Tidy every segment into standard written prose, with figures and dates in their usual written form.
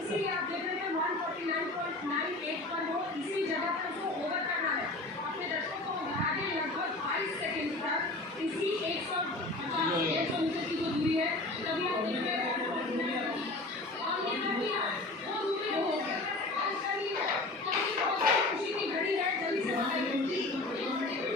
इसीलिए आप देख रहे हैं 149.98 पर वो इसी जगह पर उसको ओवर करना है। अपने दर्शकों को बढ़ा के लगभग 22 सेकंड तक इसी 150 मीटर की जो दूरी है तभी आप देख रहे हैं और ये बाकी वो दूरी हो गया और चलिए खुशी की घड़ी है जल्दी से बताइए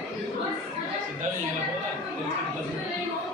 सीधा नहीं है ना